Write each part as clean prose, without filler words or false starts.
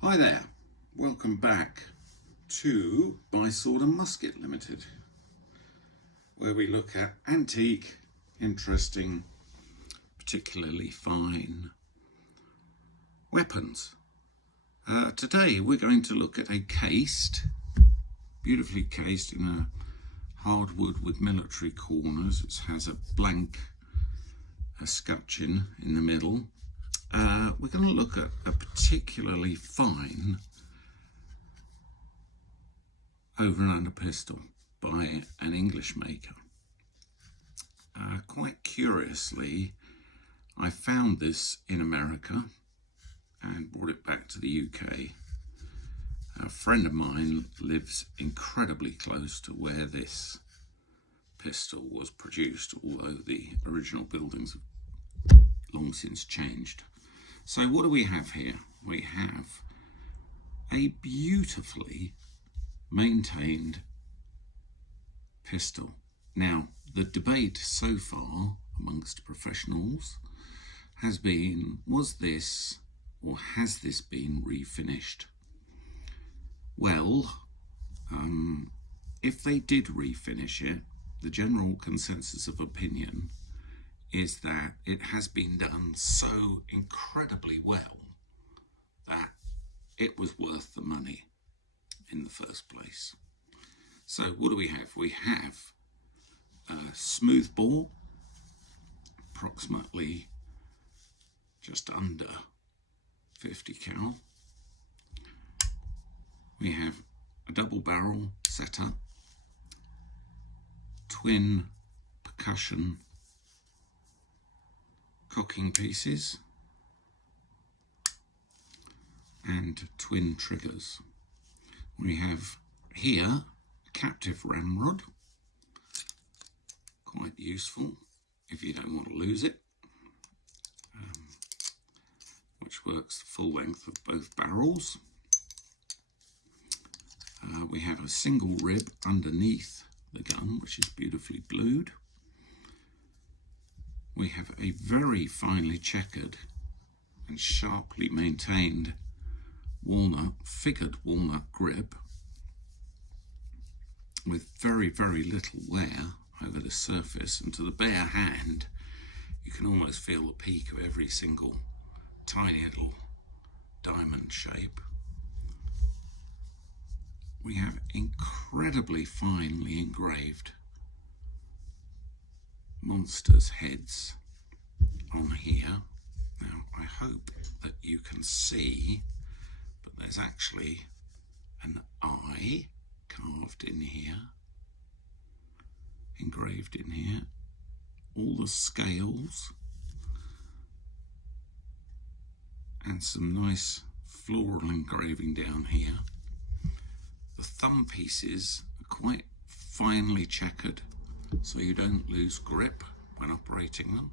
Hi there, welcome back to By Sword and Musket Limited, where we look at antique, interesting, particularly fine weapons. Today we're going to look at a beautifully cased in a hardwood with military corners. It has a blank escutcheon in the middle. We're going to look at a particularly fine over and under pistol by an English maker. Quite curiously, I found this in America and brought it back to the UK. A friend of mine lives incredibly close to where this pistol was produced, although the original buildings have long since changed. So what do we have here? We have a beautifully maintained pistol. Now, the debate so far amongst professionals has been, was this or has this been refinished? Well, if they did refinish it, the general consensus of opinion is that it has been done so incredibly well that it was worth the money in the first place. So what do we have? We have a smooth bore, approximately just under 50 cal. We have a double barrel setup, twin percussion cocking pieces, and twin triggers. We have here a captive ramrod, quite useful if you don't want to lose it, which works the full length of both barrels. We have a single rib underneath the gun, which is beautifully blued. We have a very finely checkered and sharply maintained figured walnut grip with very, very little wear over the surface, and to the bare hand you can almost feel the peak of every single tiny little diamond shape. We have incredibly finely engraved monsters' heads on here. Now, I hope that you can see, but there's actually an eye carved in here, engraved in here, all the scales, and some nice floral engraving down here. The thumb pieces are quite finely checkered, so you don't lose grip when operating them.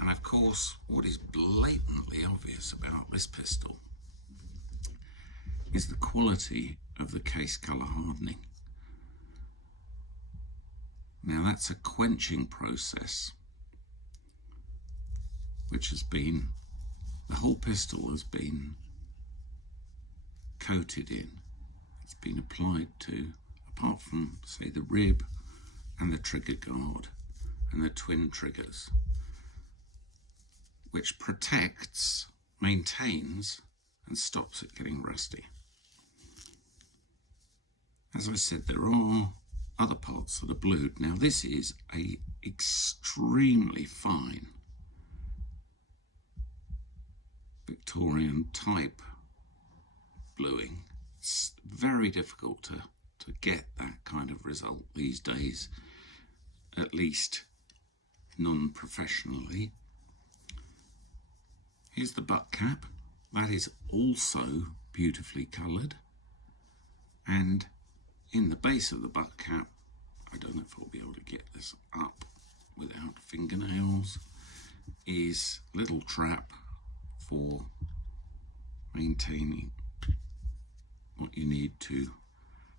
And of course, what is blatantly obvious about this pistol is the quality of the case colour hardening. Now, that's a quenching process which has been, the whole pistol has been coated in. It's been applied to, apart from, say, the rib and the trigger guard and the twin triggers, which protects, maintains, and stops it getting rusty. As I said, there are other parts that are blued. Now, this is a extremely fine Victorian type bluing. It's very difficult to get that kind of result these days, at least non-professionally. Here's the butt cap. That is also beautifully coloured, and in the base of the butt cap, I don't know if I'll be able to get this up without fingernails, is a little trap for maintaining what you need to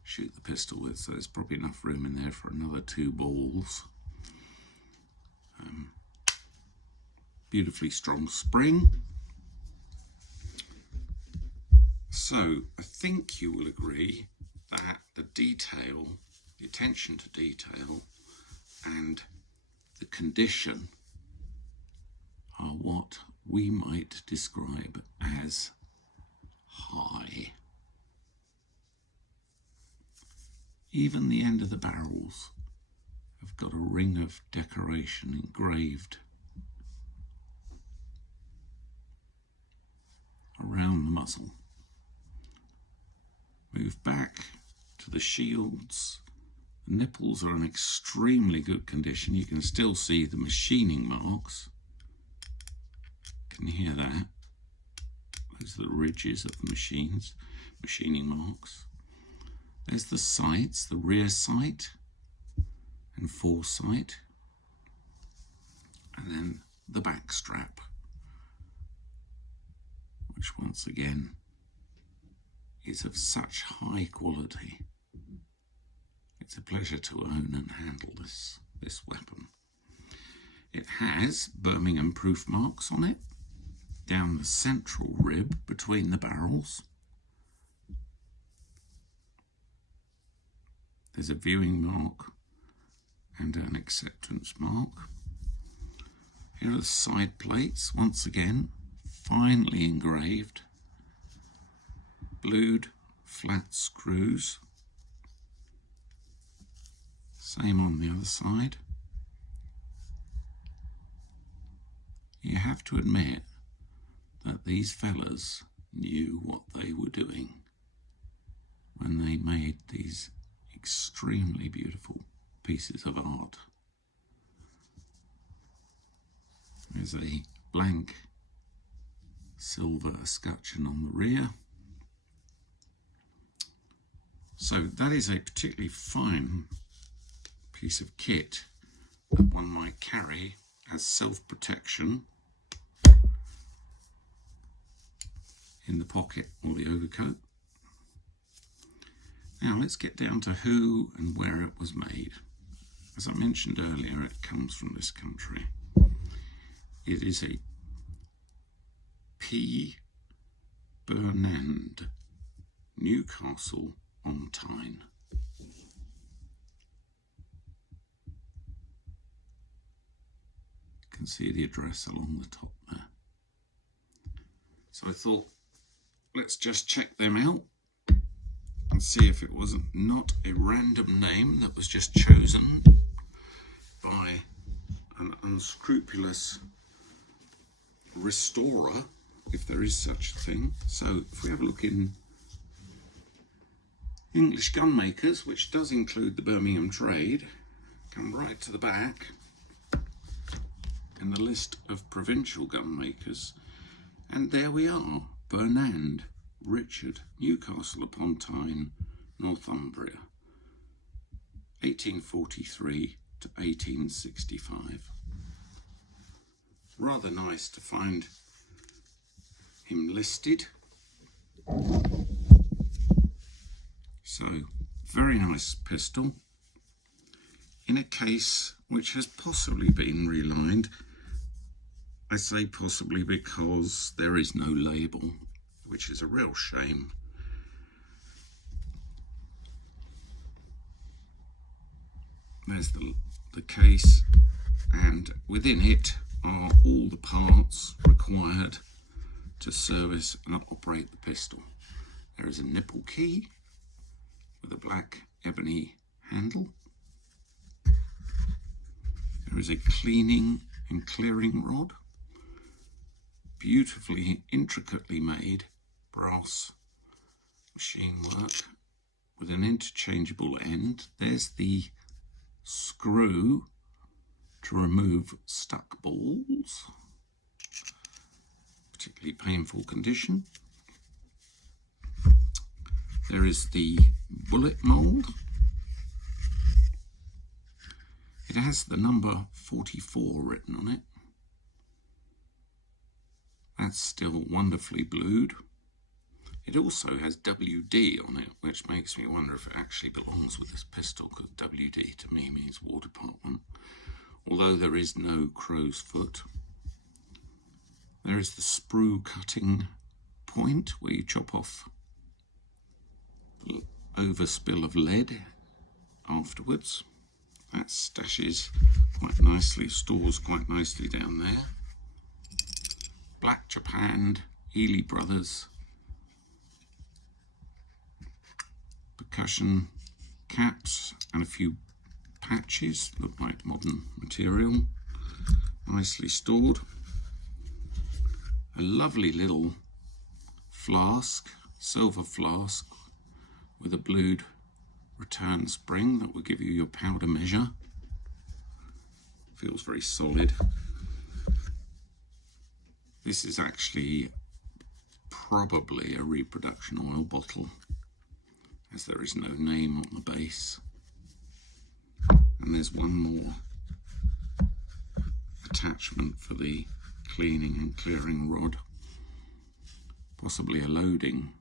shoot the pistol with, so there's probably enough room in there for another 2 balls. Beautifully strong spring, So I think you will agree that the detail, the attention to detail and the condition are what we might describe as high. Even the end of the barrels have got a ring of decoration engraved around the muzzle. Move back to the shields. The nipples are in extremely good condition. You can still see the machining marks. Can you hear that? Those are the ridges of the machining marks. There's the sights, the rear sight and foresight, and then the back strap, which once again is of such high quality. It's a pleasure to own and handle this weapon. It has Birmingham proof marks on it, down the central rib between the barrels. There's a viewing mark and an acceptance mark. Here are the side plates, once again, finely engraved. Blued flat screws. Same on the other side. You have to admit that these fellas knew what they were doing when they made these extremely beautiful pieces of art. There's a blank silver escutcheon on the rear. So that is a particularly fine piece of kit that one might carry as self-protection in the pocket or the overcoat. Now let's get down to who and where it was made. As I mentioned earlier, it comes from this country. It is a P. Burnand, Newcastle on Tyne. You can see the address along the top there. So I thought, let's just check them out and see if it wasn't not a random name that was just chosen by an unscrupulous restorer, if there is such a thing. So if we have a look in English gunmakers, which does include the Birmingham trade, come right to the back in the list of provincial gunmakers, and there we are, Burnand, Richard, Newcastle upon Tyne, Northumbria, 1843 to 1865. Rather nice to find him listed. So, very nice pistol in a case which has possibly been relined. I say possibly because there is no label, which is a real shame. There's the case, and within it are all the parts required to service and operate the pistol. There is a nipple key with a black ebony handle. There is a cleaning and clearing rod, beautifully, intricately made brass machine work with an interchangeable end. There's the screw to remove stuck balls, particularly painful condition. There is the bullet mould. It has the number 44 written on it. That's still wonderfully blued. It also has WD on it, which makes me wonder if it actually belongs with this pistol, because WD to me means War Department. Although there is no crow's foot. There is the sprue cutting point where you chop off overspill of lead afterwards. That stashes quite nicely, stores quite nicely down there. Black Japan, Healy Brothers, percussion caps and a few patches, look like modern material, nicely stored. A lovely little flask, silver flask with a blued return spring that will give you your powder measure. Feels very solid. This is actually probably a reproduction oil bottle, as there is no name on the base. And there's one more attachment for the cleaning and clearing rod, possibly a loading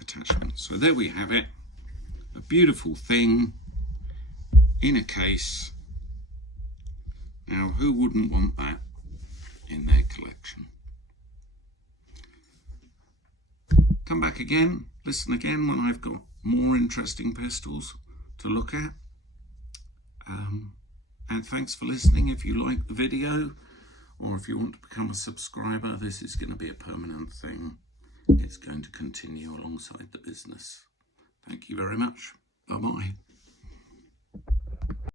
attachment. So there we have it, a beautiful thing in a case. Now, who wouldn't want that in their collection? Come back again, listen again when I've got more interesting pistols to look at. And thanks for listening. If you like the video, or if you want to become a subscriber, this is going to be a permanent thing. It's going to continue alongside the business. Thank you very much. Bye-bye.